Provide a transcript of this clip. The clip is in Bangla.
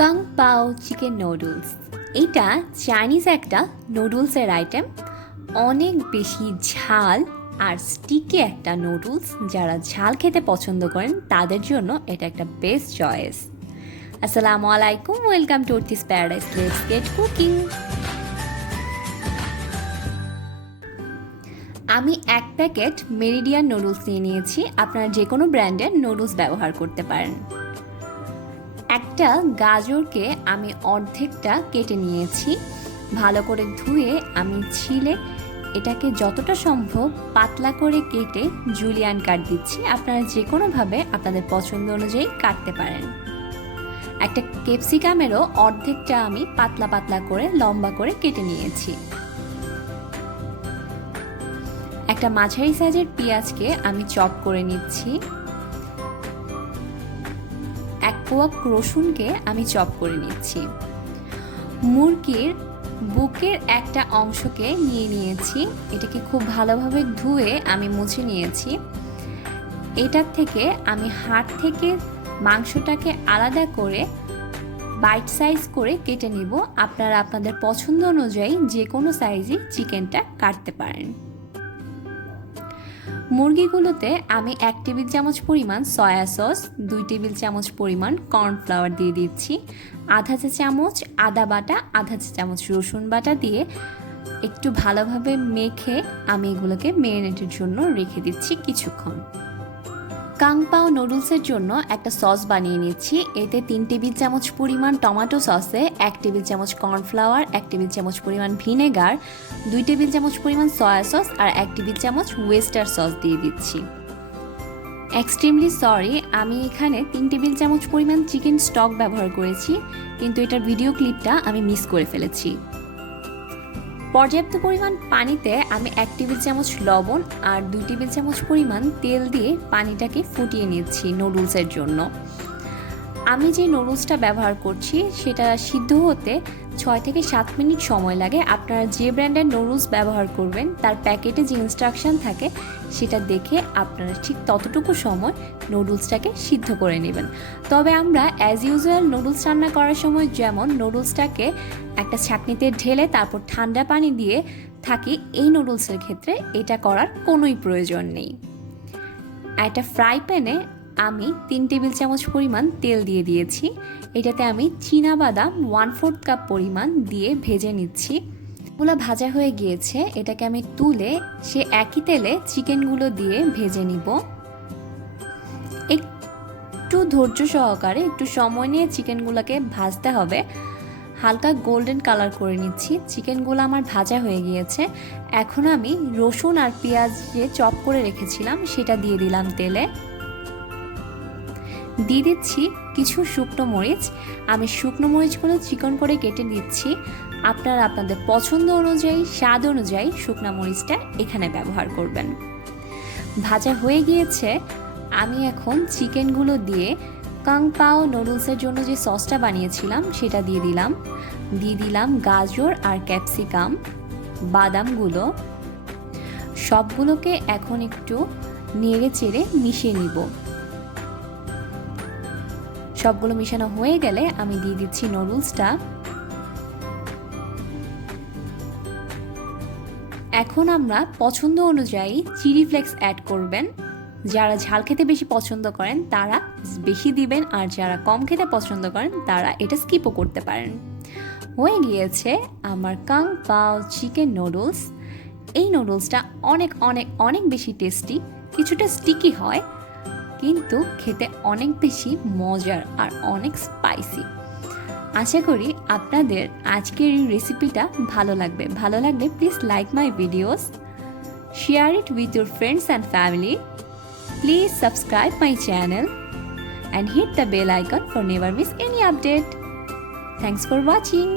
কাং পাও চিকেন নুডলস এটা চাইনিজ একটা নুডলসের আইটেম। অনেক বেশি ঝাল আর স্টিকি একটা নুডলস। যারা ঝাল খেতে পছন্দ করেন তাদের জন্য এটা একটা বেস্ট চয়েস। আসসালামু আলাইকুম, welcome to Arthi's paradise. Let's get cooking. আমি এক প্যাকেট মেরিডিয়ান নুডলস নিয়ে নিয়েছি। আপনারা যে কোনো ব্র্যান্ডের নুডলস ব্যবহার করতে পারেন। একটা গাজরকে আমি অর্ধেকটা কেটে নিয়েছি। ভালো করে ধুয়ে আমি ছিলে এটাকে যতটা সম্ভব পাতলা করে কেটে জুলিয়ান কাট দিচ্ছি। আপনারা যে কোনোভাবে আপনাদের পছন্দ অনুযায়ী কাটতে পারেন। একটা ক্যাপসিকামেরও অর্ধেকটা আমি পাতলা পাতলা করে লম্বা করে কেটে নিয়েছি। একটা মাঝারি সাইজের পেঁয়াজকে আমি চপ করে নিচ্ছি। এক পোয়া রসুনকে আমি চপ করে নিচ্ছি। মুরগির বুকের একটা অংশকে নিয়ে নিয়েছি। এটাকে খুব ভালোভাবে ধুয়ে আমি মুছে নিয়েছি। এটার থেকে আমি হাড় থেকে মাংসটাকে আলাদা করে বাইট সাইজ করে কেটে নিব। আপনারা আপনাদের পছন্দ অনুযায়ী যে কোনো সাইজে চিকেনটা কাটতে পারেন। মুরগিগুলোতে আমি 1 টেবিল চামচ পরিমাণ সয়া সস, 2 টেবিল চামচ পরিমাণ কর্নফ্লাওয়ার দিয়ে দিচ্ছি, আধা চা চামচ আদা বাটা, আধা চা চামচ রসুন বাটা দিয়ে একটু ভালোভাবে মেখে আমি এগুলোকে ম্যারিনেটের জন্য রেখে দিচ্ছি কিছুক্ষণ। কাং পাও নুডলসের জন্য একটা সস বানিয়ে নিচ্ছি। এতে 3 টেবিল চামচ পরিমাণ টমেটো সসে 1 টেবিল চামচ কর্নফ্লাওয়ার, 1 টেবিল চামচ পরিমাণ ভিনেগার, 2 টেবিল চামচ পরিমাণ সয়া সস আর 1 টেবিল চামচ ওয়েস্টার সস দিয়ে দিচ্ছি। এক্সট্রিমলি সরি, আমি এখানে 3 টেবিল চামচ পরিমাণ চিকেন স্টক ব্যবহার করেছি, কিন্তু এটার ভিডিও ক্লিপটা আমি মিস করে ফেলেছি। পর্যাপ্ত পরিমাণ পানিতে আমি 1 টেবিল চামচ লবণ আর 2 টেবিল চামচ পরিমাণ তেল দিয়ে পানিটাকে ফুটিয়ে নিচ্ছি নুডলসের জন্য। আমি যে নুডলসটা ব্যবহার করছি সেটা সিদ্ধ হতে 6 থেকে 7 মিনিট সময় লাগে। আপনারা যে ব্র্যান্ডের নুডলস ব্যবহার করবেন তার প্যাকেটে যে ইনস্ট্রাকশন থাকে সেটা দেখে আপনারা ঠিক ততটুকু সময় নুডলসটাকে সিদ্ধ করে নেবেন। তবে আমরা অ্যাজ ইউজুয়াল নুডলস রান্না করার সময় যেমন নুডলসটাকে একটা ছাঁকনিতে ঢেলে তারপর ঠান্ডা পানি দিয়ে থাকি, এই নুডলসের ক্ষেত্রে এটা করার কোনোই প্রয়োজন নেই। একটা ফ্রাই প্যানে আমি 3 টেবিল চামচ পরিমাণ তেল দিয়ে দিয়েছি। এটাতে আমি চীনাবাদাম 1/4 কাপ পরিমাণ দিয়ে ভেজে নিচ্ছি। এগুলো ভাজা হয়ে গিয়েছে, এটাকে আমি তুলে সে একই তেলে চিকেনগুলো দিয়ে ভেজে নিব। একটু ধৈর্য সহকারে একটু সময় নিয়ে চিকেনগুলোকে ভাজতে হবে। হালকা গোল্ডেন কালার করে নিচ্ছি। চিকেনগুলো আমার ভাজা হয়ে গিয়েছে। এখন আমি রসুন আর পেঁয়াজ যে চপ করে রেখেছিলাম সেটা দিয়ে দিলাম তেলে। দিয়ে দিচ্ছি কিছু শুকনো মরিচ। আমি শুকনো মরিচগুলো চিকন করে কেটে দিচ্ছি। আপনারা আপনাদের পছন্দ অনুযায়ী স্বাদ অনুযায়ী শুকনো মরিচটা এখানে ব্যবহার করবেন। ভাজা হয়ে গিয়েছে, আমি এখন চিকেনগুলো দিয়ে কাং পাও নুডলসের জন্য যে সসটা বানিয়েছিলাম সেটা দিয়ে দিলাম গাজর আর ক্যাপসিকাম, বাদামগুলো সবগুলোকে এখন একটু নেড়ে চেড়ে মিশিয়ে নিব। সবগুলো মিশানো হয়ে গেলে আমি দিয়ে দিচ্ছি নুডলসটা। এখন আমরা পছন্দ অনুযায়ী চিলি ফ্লেক্স অ্যাড করবেন। যারা ঝাল খেতে বেশি পছন্দ করেন তারা বেশি দিবেন, আর যারা কম খেতে পছন্দ করেন তারা এটা স্কিপও করতে পারেন। হয়ে গিয়েছে আমার কাং পাও চিকেন নুডলস। এই নুডলসটা অনেক অনেক অনেক বেশি টেস্টি, কিছুটা স্টিকি হয় কিন্তু খেতে অনেক বেশি মজার আর অনেক স্পাইসি। আশা করি আপনাদের আজকের এই রেসিপিটা ভালো লাগলে please like my videos, share it with your friends and family. Please subscribe my channel and hit the bell icon for never miss any update. Thanks for watching.